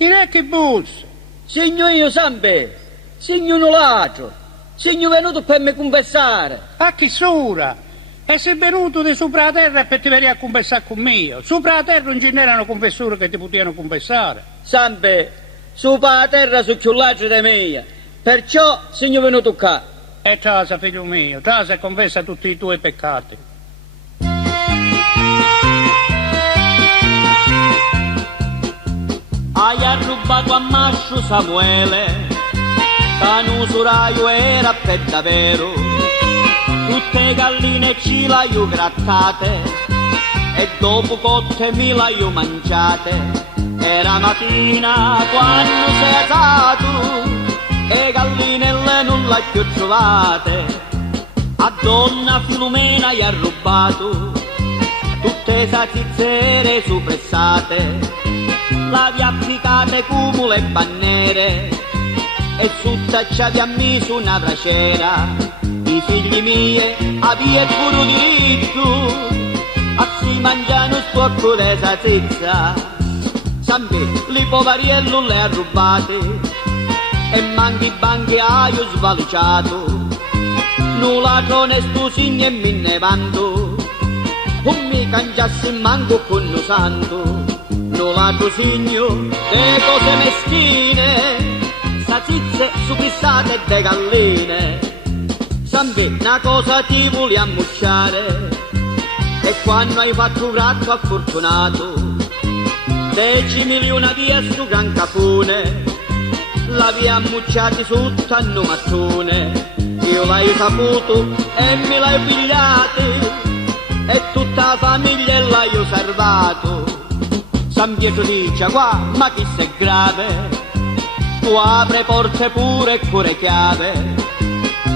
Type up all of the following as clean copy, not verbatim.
Chi è che bussa? Segno io, Sampe, segno un ladro, segno venuto per me confessare. A chi sura? E sei venuto di sopra la terra per ti venire a confessare con me. Sopra la terra non ce n'erano confessori che ti potevano confessare. Sampe, sopra la terra su più ladro di me, perciò segno venuto qua. E tasa, figlio mio, tasa e confessa tutti i tuoi peccati. Hai rubato a Mascio Samuele, che un usuraio era per davvero, tutte galline ci l'hai grattate, e dopo cotte mi l'hai mangiate, era mattina quando sei alzato, e gallinelle non l'hai più trovate, a donna Filomena hai rubato, tutte salsizzere suppressate, l'avi applicate cumule e bannere e suttacciati a me su una braciera, i figli miei avete pure diritto a si mangiano sporco di salsiccia. Sampe, li povariello le ha rubate e manchi i banchi hai svaluciato, non ladrone stu signo e mi ne vanto, non mi cangiassi manco con lo santo. Non ladro signo de cose meschine, salsicce supissate e de galline. Sampe, una cosa ti vogliamo ammucciare, e quando hai fatto un ratto fortunato, 10 milioni di esso gran capone, l'avi ammucciati sotto a mattone, io l'hai saputo e me l'hai pigliati, e tutta la famiglia l'hai osservato. San Pietro dice qua, ma chi sei grave, tu apre porte pure e cuore chiave,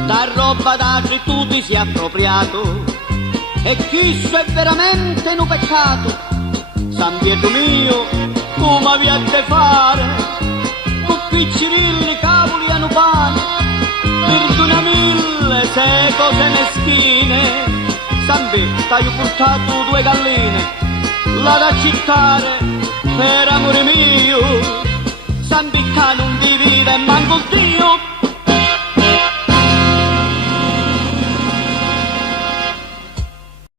da roba d'altri tu ti sei appropriato, e chi è veramente un peccato. San Pietro mio, come avete fare, con piccirilli cavoli hanno pane, perdona mille se cose meschine, Sampe, t'hai portato 2 galline, la da cittare